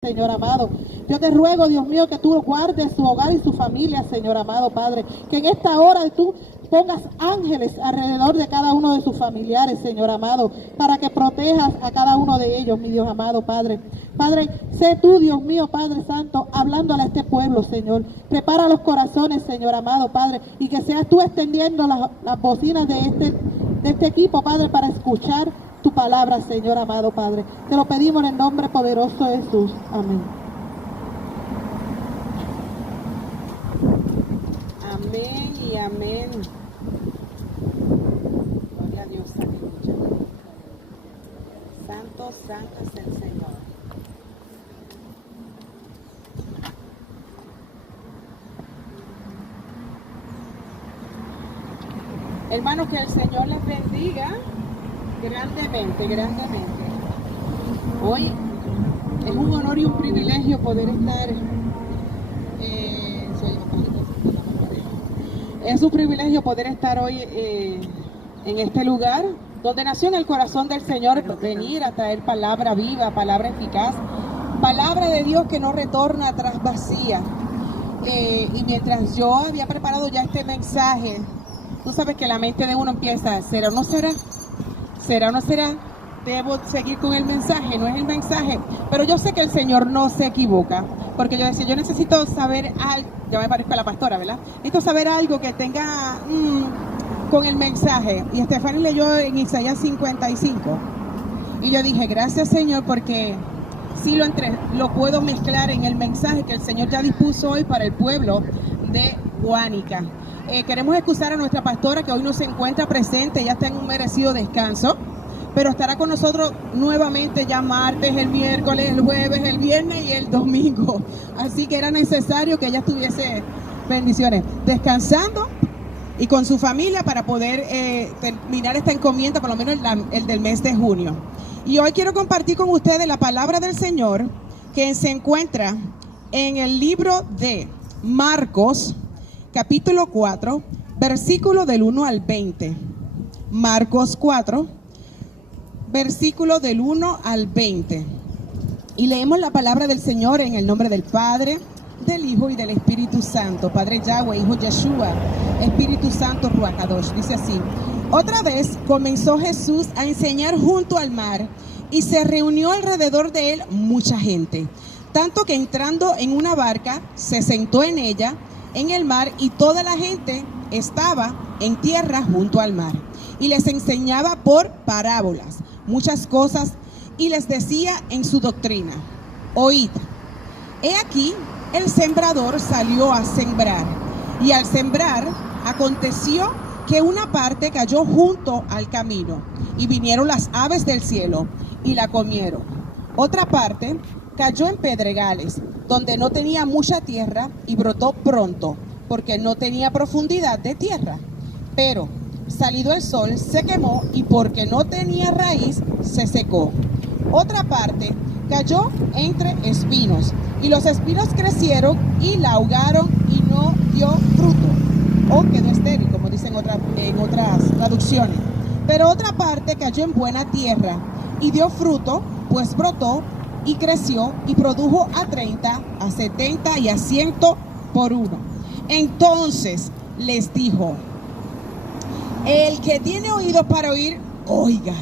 Señor amado, yo te ruego, Dios mío, que tú guardes su hogar y su familia, Señor amado, Padre, que en esta hora tú pongas ángeles alrededor de cada uno de sus familiares, Señor amado, para que protejas a cada uno de ellos, mi Dios amado, Padre. Padre, sé tú, Dios mío, Padre Santo, hablándole a este pueblo, Señor. Prepara los corazones, Señor amado, Padre, y que seas tú extendiendo las bocinas de este equipo, Padre, para escuchar tu palabra, Señor amado, Padre. Te lo pedimos en el nombre poderoso de Jesús. Amén. Amén y amén. Gloria a Dios, aleluya. Santo, santo es el Señor. Hermanos, que el Señor les bendiga grandemente, grandemente. Hoy es un honor y un privilegio poder estar, es un privilegio poder estar hoy en este lugar donde nació en el corazón del Señor venir a traer palabra viva, palabra eficaz, palabra de Dios que no retorna atrás vacía. Y mientras yo había preparado ya este mensaje, tú sabes que la mente de uno empieza, ¿será o no será? ¿Será o no será? Debo seguir con el mensaje, no es el mensaje. Pero yo sé que el Señor no se equivoca. Porque yo decía, yo necesito saber algo, ya me parezco a la pastora, ¿verdad? Necesito saber algo que tenga con el mensaje. Y Estefany leyó en Isaías 55. Y yo dije, gracias Señor, porque sí lo puedo mezclar en el mensaje que el Señor ya dispuso hoy para el pueblo de Guánica. Queremos excusar a nuestra pastora que hoy no se encuentra presente, ya está en un merecido descanso, pero estará con nosotros nuevamente ya martes, el miércoles, el jueves, el viernes y el domingo. Así que era necesario que ella estuviese, bendiciones, descansando y con su familia para poder terminar esta encomienda, por lo menos el del mes de junio. Y hoy quiero compartir con ustedes la palabra del Señor que se encuentra en el libro de Marcos, capítulo 4, versículo del 1 al 20. Marcos 4, versículo del 1 al 20. Y leemos la palabra del Señor en el nombre del Padre, del Hijo y del Espíritu Santo. Padre Yahweh, Hijo Yeshua, Espíritu Santo, Ruach Kadosh. Dice así: otra vez comenzó Jesús a enseñar junto al mar, y se reunió alrededor de él mucha gente, tanto que entrando en una barca, se sentó en ella, en el mar, y toda la gente estaba en tierra junto al mar. Y les enseñaba por parábolas muchas cosas, y les decía en su doctrina: oíd, he aquí el sembrador salió a sembrar, y al sembrar aconteció que una parte cayó junto al camino, y vinieron las aves del cielo y la comieron. Otra parte cayó en pedregales, donde no tenía mucha tierra, y brotó pronto, porque no tenía profundidad de tierra. Pero salido el sol se quemó, y porque no tenía raíz se secó. Otra parte cayó entre espinos, y los espinos crecieron y la ahogaron, y no dio fruto, o quedó estéril, como dicen en otras traducciones. Pero otra parte cayó en buena tierra y dio fruto, pues brotó y creció y produjo a 30, a 70 y a 100 por uno. Entonces les dijo: el que tiene oídos para oír, oiga.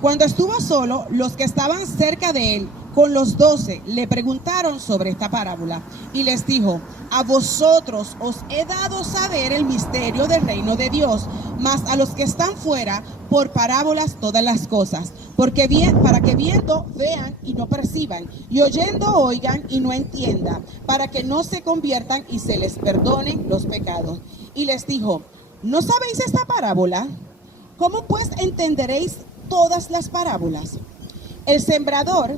Cuando estuvo solo, los que estaban cerca de él, con los 12, le preguntaron sobre esta parábola, y les dijo: a vosotros os he dado saber el misterio del reino de Dios, mas a los que están fuera, por parábolas todas las cosas, para que viendo vean y no perciban, y oyendo oigan y no entiendan, para que no se conviertan y se les perdonen los pecados. Y les dijo: ¿no sabéis esta parábola? ¿Cómo pues entenderéis todas las parábolas? El sembrador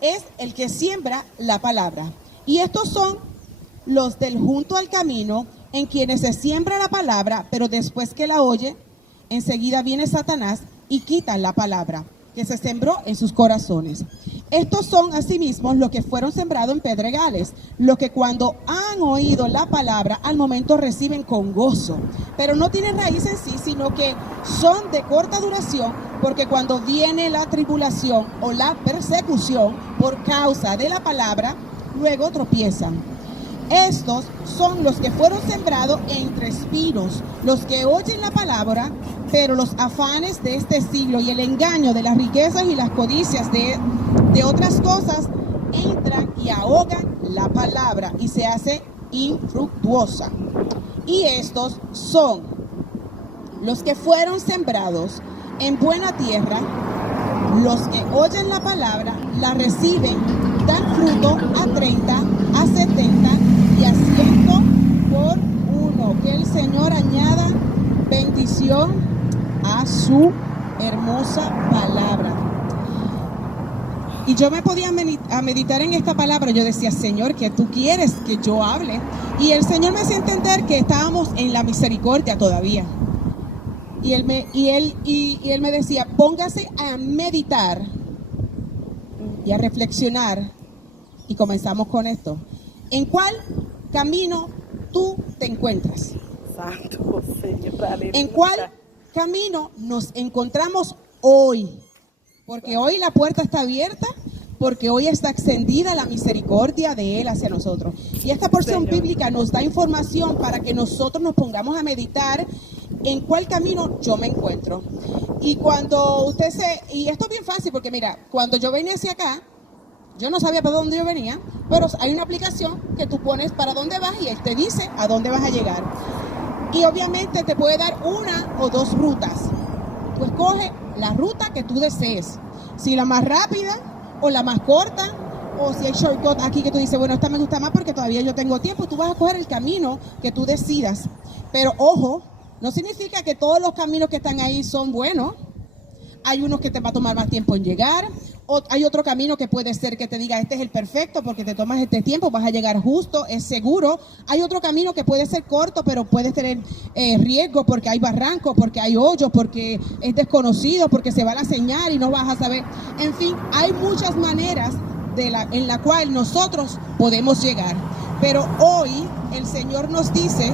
es el que siembra la palabra, y estos son los del junto al camino, en quienes se siembra la palabra, pero después que la oye, enseguida viene Satanás y quita la palabra, que se sembró en sus corazones. Estos son asimismo los que fueron sembrados en pedregales, los que cuando han oído la palabra al momento reciben con gozo, pero no tienen raíz en sí, sino que son de corta duración, porque cuando viene la tribulación o la persecución por causa de la palabra, luego tropiezan. Estos son los que fueron sembrados entre espinos, los que oyen la palabra, pero los afanes de este siglo y el engaño de las riquezas y las codicias de otras cosas entran y ahogan la palabra y se hace infructuosa. Y estos son los que fueron sembrados en buena tierra, los que oyen la palabra, la reciben, dan fruto a 30, a 70 y a 100 por uno. Que el Señor añada bendición a su hermosa palabra. Y yo me podía meditar en esta palabra. Yo decía, Señor, ¿qué tú quieres que yo hable? Y el Señor me hacía entender que estábamos en la misericordia todavía. Y él me decía, póngase a meditar y a reflexionar. Y comenzamos con esto. ¿En cuál camino tú te encuentras? Santo Señor, aleluya. ¿En cuál camino nos encontramos hoy? Porque hoy la puerta está abierta, porque hoy está extendida la misericordia de Él hacia nosotros. Y esta porción bíblica nos da información para que nosotros nos pongamos a meditar en cuál camino yo me encuentro. Y cuando y esto es bien fácil, porque mira, cuando yo venía hacia acá, yo no sabía para dónde yo venía, pero hay una aplicación que tú pones para dónde vas y Él te dice a dónde vas a llegar. Y obviamente te puede dar una o dos rutas. Tú escoge la ruta que tú desees. Si la más rápida o la más corta, o si hay shortcut aquí que tú dices, bueno, esta me gusta más porque todavía yo tengo tiempo. Tú vas a coger el camino que tú decidas. Pero ojo, no significa que todos los caminos que están ahí son buenos. Hay unos que te va a tomar más tiempo en llegar. O hay otro camino que puede ser que te diga, este es el perfecto porque te tomas este tiempo, vas a llegar justo, es seguro. Hay otro camino que puede ser corto, pero puede tener riesgo porque hay barrancos, porque hay hoyos, porque es desconocido, porque se va a la señal y no vas a saber. En fin, hay muchas maneras en la cual nosotros podemos llegar. Pero hoy el Señor nos dice,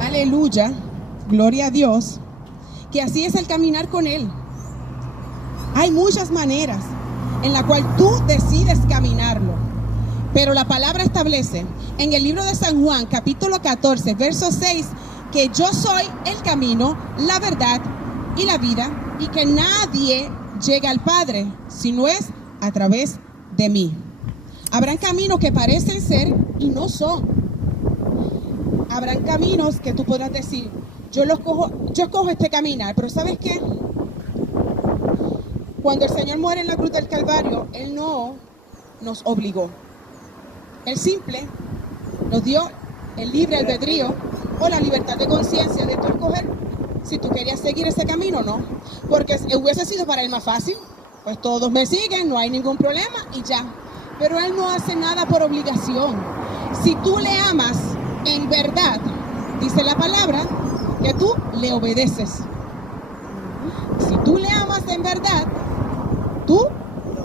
aleluya, gloria a Dios, que así es el caminar con Él. Hay muchas maneras en la cual tú decides caminarlo, pero la palabra establece en el libro de San Juan, capítulo 14, verso 6, que yo soy el camino, la verdad y la vida, y que nadie llega al Padre si no es a través de mí. Habrán caminos que parecen ser y no son. Habrán caminos que tú podrás decir, yo escojo este caminar, pero ¿sabes qué? Cuando el Señor muere en la cruz del Calvario, Él no nos obligó. Él simple nos dio el libre albedrío o la libertad de conciencia de tú escoger si tú querías seguir ese camino o no. Porque hubiese sido para Él más fácil, pues todos me siguen, no hay ningún problema y ya. Pero Él no hace nada por obligación. Si tú le amas en verdad, dice la palabra, que tú le obedeces. Si tú le amas en verdad, tú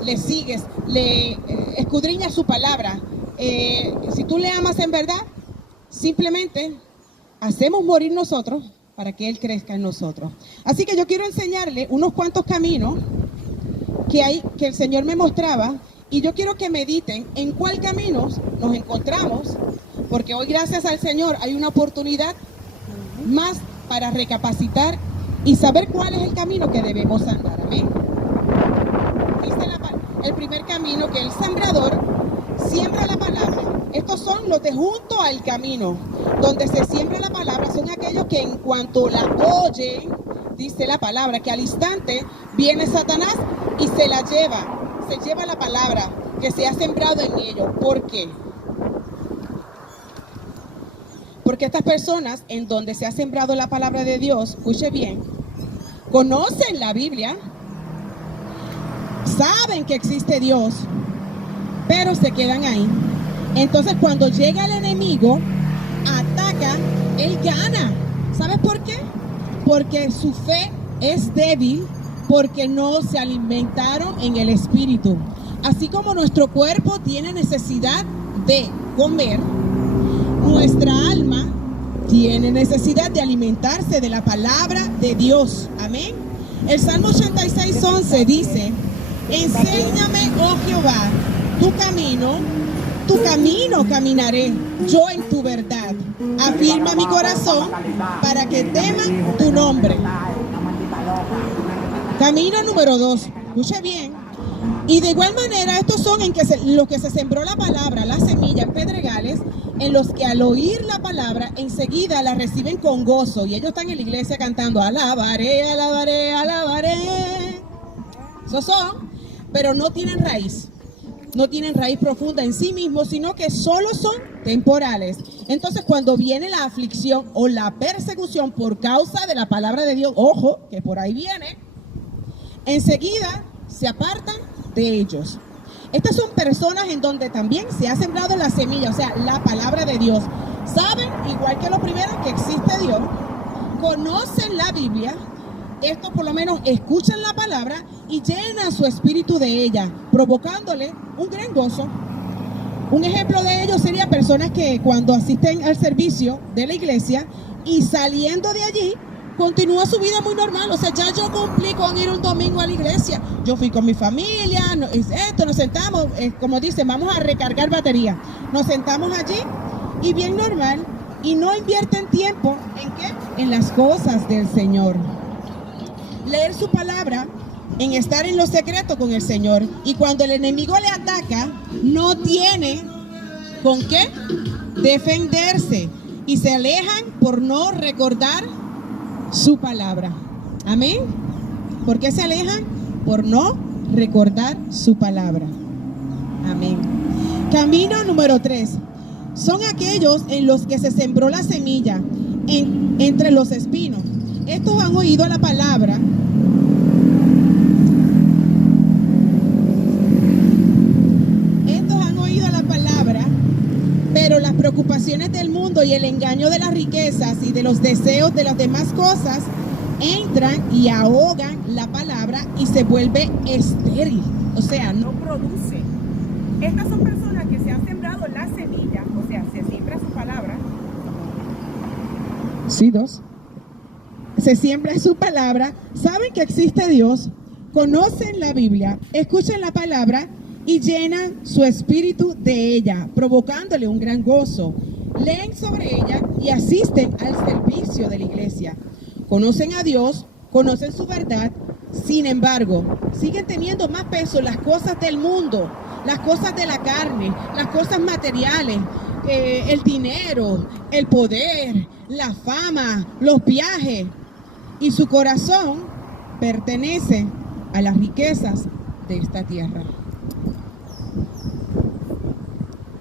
le sigues, le escudriñas su palabra. Si tú le amas en verdad, simplemente hacemos morir nosotros para que Él crezca en nosotros. Así que yo quiero enseñarle unos cuantos caminos que el Señor me mostraba, y yo quiero que mediten en cuál camino nos encontramos, porque hoy, gracias al Señor, hay una oportunidad más para recapacitar y saber cuál es el camino que debemos andar. Amén. Dice el primer camino, que el sembrador siembra la palabra. Estos son los de junto al camino, donde se siembra la palabra. Son aquellos que en cuanto la oyen, dice la palabra, que al instante viene Satanás y se la lleva. Se lleva la palabra que se ha sembrado en ellos. ¿Por qué? Porque estas personas en donde se ha sembrado la palabra de Dios, escuche bien, conocen la Biblia, saben que existe Dios, pero se quedan ahí. Entonces cuando llega el enemigo, ataca, él gana. ¿Sabes por qué? Porque su fe es débil porque no se alimentaron en el espíritu. Así como nuestro cuerpo tiene necesidad de comer, nuestra alma tiene necesidad de alimentarse de la palabra de Dios. Amén. El Salmo 86:11 dice: enséñame, oh Jehová, tu camino caminaré yo en tu verdad. Afirma mi corazón para que tema tu nombre. Camino número 2. Escuche bien. Y de igual manera, estos son en que los que se sembró la palabra, la semilla en pedregales, en los que al oír la palabra enseguida la reciben con gozo. Y ellos están en la iglesia cantando: alabaré, alabaré, alabaré. Esos son, pero no tienen raíz. No tienen raíz profunda en sí mismos, sino que solo son temporales. Entonces, cuando viene la aflicción o la persecución por causa de la palabra de Dios, ojo, que por ahí viene, enseguida se apartan de ellos. Estas son personas en donde también se ha sembrado la semilla, o sea, la palabra de Dios. Saben, igual que lo primero, que existe Dios, conocen la Biblia, estos por lo menos escuchan la palabra y llenan su espíritu de ella, provocándole un gran gozo. Un ejemplo de ello sería personas que cuando asisten al servicio de la iglesia y saliendo de allí, continúa su vida muy normal. O sea, ya yo cumplí con ir un domingo a la iglesia. Yo fui con mi familia, nos sentamos, como dicen, vamos a recargar batería. Nos sentamos allí y bien normal, y no invierten tiempo ¿en qué? En las cosas del Señor. Leer su palabra, en estar en lo secreto con el Señor. Y cuando el enemigo le ataca, no tiene con qué defenderse y se alejan por no recordar su palabra. Amén. ¿Por qué se alejan? Por no recordar su palabra. Amén. Camino número 3. Son aquellos en los que se sembró la semilla entre los espinos. Estos han oído la palabra. Pero las preocupaciones del mundo y el engaño de las riquezas y de los deseos de las demás cosas entran y ahogan la palabra y se vuelve estéril. O sea, no produce. Estas son personas que se han sembrado la semilla, o sea, se siembra su palabra. Sí, 2. Se siembra su palabra, saben que existe Dios, conocen la Biblia, escuchan la palabra y llenan su espíritu de ella, provocándole un gran gozo. Leen sobre ella y asisten al servicio de la iglesia. Conocen a Dios, conocen su verdad, sin embargo, siguen teniendo más peso las cosas del mundo, las cosas de la carne, las cosas materiales, el dinero, el poder, la fama, los viajes. Y su corazón pertenece a las riquezas de esta tierra.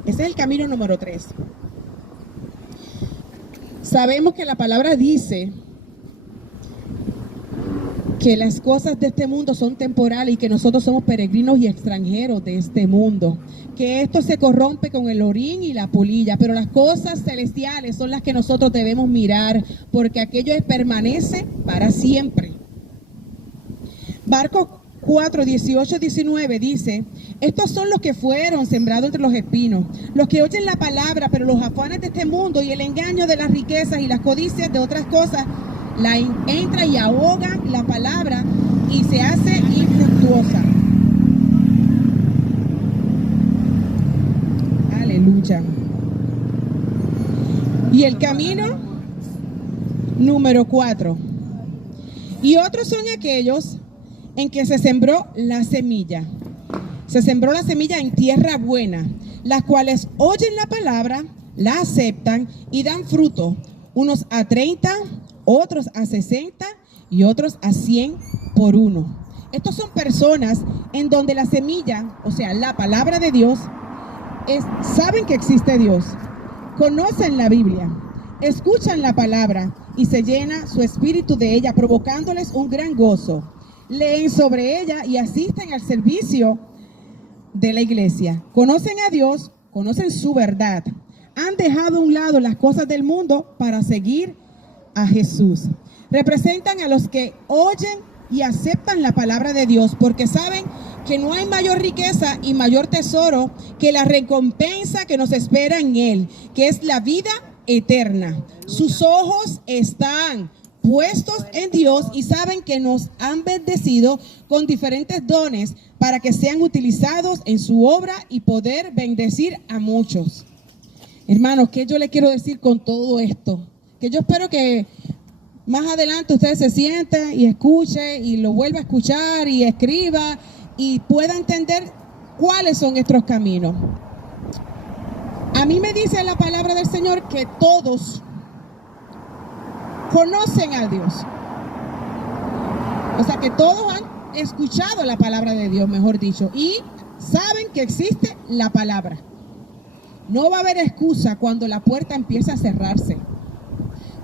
Ese es el camino número 3. Sabemos que la palabra dice que las cosas de este mundo son temporales y que nosotros somos peregrinos y extranjeros de este mundo. Que esto se corrompe con el orín y la polilla, pero las cosas celestiales son las que nosotros debemos mirar, porque aquello permanece para siempre. Marcos 4, 18, 19 dice: estos son los que fueron sembrados entre los espinos, los que oyen la palabra, pero los afanes de este mundo y el engaño de las riquezas y las codicias de otras cosas la entra y ahoga la palabra y se hace infructuosa. Aleluya. Y el camino número 4. Y otros son aquellos en que se sembró la semilla. Se sembró la semilla en tierra buena, las cuales oyen la palabra, la aceptan y dan fruto, unos a 30, otros a 60 y otros a 100 por uno. Estos son personas en donde la semilla, o sea, la palabra de Dios, saben que existe Dios, conocen la Biblia, escuchan la palabra y se llena su espíritu de ella, provocándoles un gran gozo. Leen sobre ella y asisten al servicio de la iglesia. Conocen a Dios, conocen su verdad. Han dejado a un lado las cosas del mundo para seguir a Jesús. Representan a los que oyen y aceptan la palabra de Dios porque saben que no hay mayor riqueza y mayor tesoro que la recompensa que nos espera en Él, que es la vida eterna. Sus ojos están puestos en Dios y saben que nos han bendecido con diferentes dones para que sean utilizados en su obra y poder bendecir a muchos. Hermanos, ¿qué yo le quiero decir con todo esto? Que yo espero que más adelante usted se siente y escuche y lo vuelva a escuchar y escriba y pueda entender cuáles son nuestros caminos. A mí me dice la palabra del Señor que todos conocen a Dios. O sea que todos han escuchado la palabra de Dios, mejor dicho, y saben que existe la palabra. No va a haber excusa cuando la puerta empiece a cerrarse,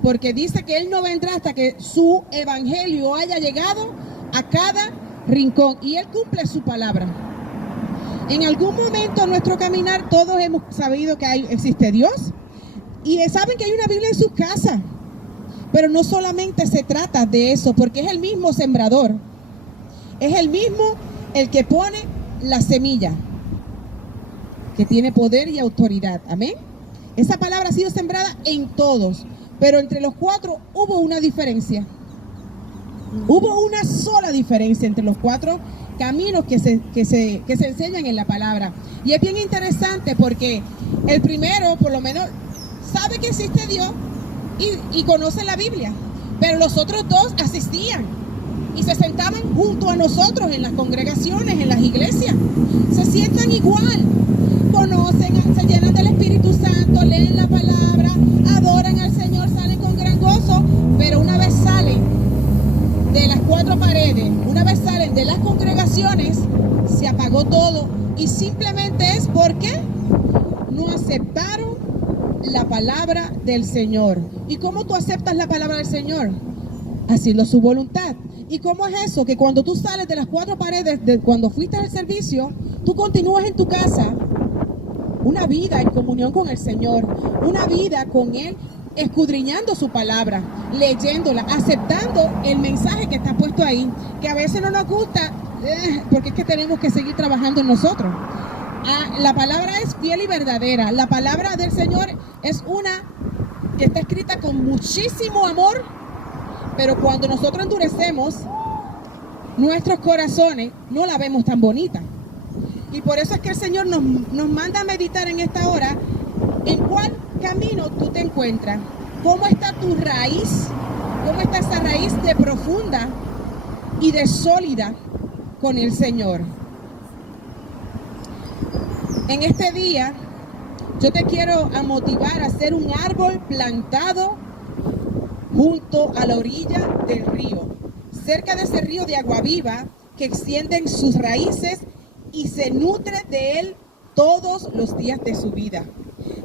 porque dice que Él no vendrá hasta que su evangelio haya llegado a cada rincón y Él cumple su palabra. En algún momento en nuestro caminar todos hemos sabido que existe Dios y saben que hay una Biblia en sus casas, pero no solamente se trata de eso, porque es el mismo sembrador, es el mismo el que pone la semilla, que tiene poder y autoridad. Amén. Esa palabra ha sido sembrada en todos, pero entre los cuatro hubo una diferencia. Hubo una sola diferencia entre los cuatro caminos que se enseñan en la palabra. Y es bien interesante porque el primero, por lo menos, sabe que existe Dios y conoce la Biblia. Pero los otros dos asistían y se sentaban junto a nosotros en las congregaciones, en las iglesias. Se sientan igual, conocen, se llenan del Espíritu Santo, leen la palabra, adoran al Señor, salen con gran gozo, pero una vez salen de las cuatro paredes, una vez salen de las congregaciones, se apagó todo y simplemente es porque no aceptaron la palabra del Señor. ¿Y cómo tú aceptas la palabra del Señor? Haciendo su voluntad. ¿Y cómo es eso? Que cuando tú sales de las cuatro paredes, cuando fuiste al servicio, tú continúas en tu casa una vida en comunión con el Señor, una vida con Él, escudriñando su palabra, leyéndola, aceptando el mensaje que está puesto ahí, que a veces no nos gusta, porque es que tenemos que seguir trabajando en nosotros. La palabra es fiel y verdadera. La palabra del Señor es una que está escrita con muchísimo amor, pero cuando nosotros endurecemos nuestros corazones, no la vemos tan bonita. Y por eso es que el Señor nos manda a meditar en esta hora en cuál camino tú te encuentras, cómo está tu raíz, cómo está esa raíz de profunda y de sólida con el Señor. En este día yo te quiero motivar a ser un árbol plantado junto a la orilla del río, cerca de ese río de agua viva que extienden sus raíces y se nutre de él todos los días de su vida.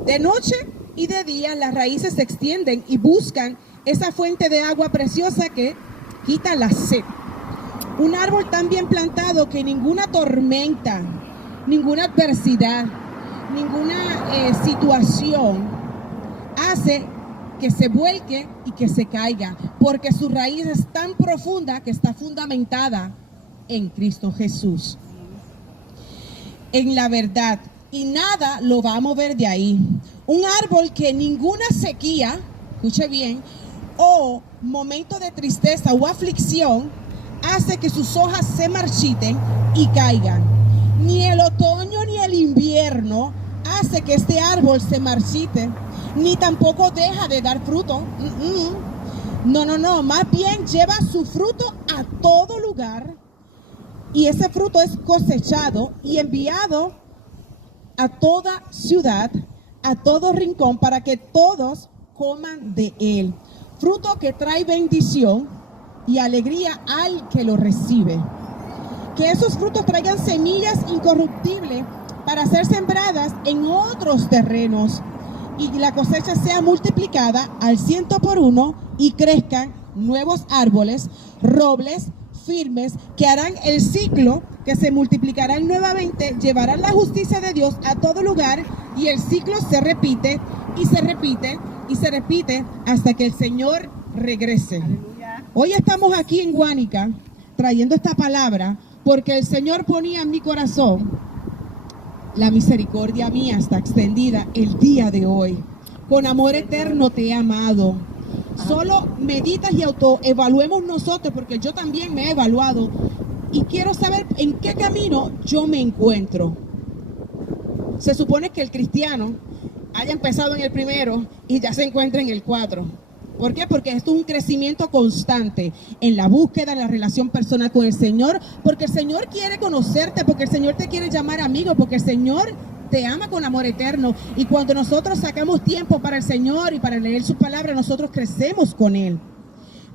De noche y de día las raíces se extienden y buscan esa fuente de agua preciosa que quita la sed. Un árbol tan bien plantado que ninguna tormenta, ninguna adversidad, ninguna situación hace que se vuelque y que se caiga, porque su raíz es tan profunda que está fundamentada en Cristo Jesús, en la verdad, y nada lo va a mover de ahí. Un árbol que ninguna sequía, escuche bien, o momento de tristeza o aflicción hace que sus hojas se marchiten y caigan. Ni el otoño ni el invierno hace que este árbol se marchite, ni tampoco deja de dar fruto. No, más bien lleva su fruto a todo lugar, y ese fruto es cosechado y enviado a toda ciudad, a todo rincón, para que todos coman de él. Fruto que trae bendición y alegría al que lo recibe. Que esos frutos traigan semillas incorruptibles para ser sembradas en otros terrenos, y la cosecha sea multiplicada al 100 por 1 y crezcan nuevos árboles, robles firmes que harán el ciclo, que se multiplicarán nuevamente, llevarán la justicia de Dios a todo lugar, y el ciclo se repite y se repite y se repite hasta que el Señor regrese. Aleluya. Hoy estamos aquí en Guánica trayendo esta palabra porque el Señor ponía en mi corazón: la misericordia mía está extendida el día de hoy. Con amor eterno te he amado. Solo meditas y autoevaluemos nosotros, porque yo también me he evaluado y quiero saber en qué camino yo me encuentro. Se supone que el cristiano haya empezado en el primero y ya se encuentra en el 4. ¿Por qué? Porque esto es un crecimiento constante en la búsqueda, en la relación personal con el Señor, porque el Señor quiere conocerte, porque el Señor te quiere llamar amigo, porque el Señor te ama con amor eterno. Y cuando nosotros sacamos tiempo para el Señor y para leer su palabra, nosotros crecemos con Él.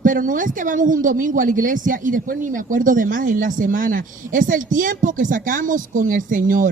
Pero no es que vamos un domingo a la iglesia y después ni me acuerdo de más en la semana. Es el tiempo que sacamos con el Señor.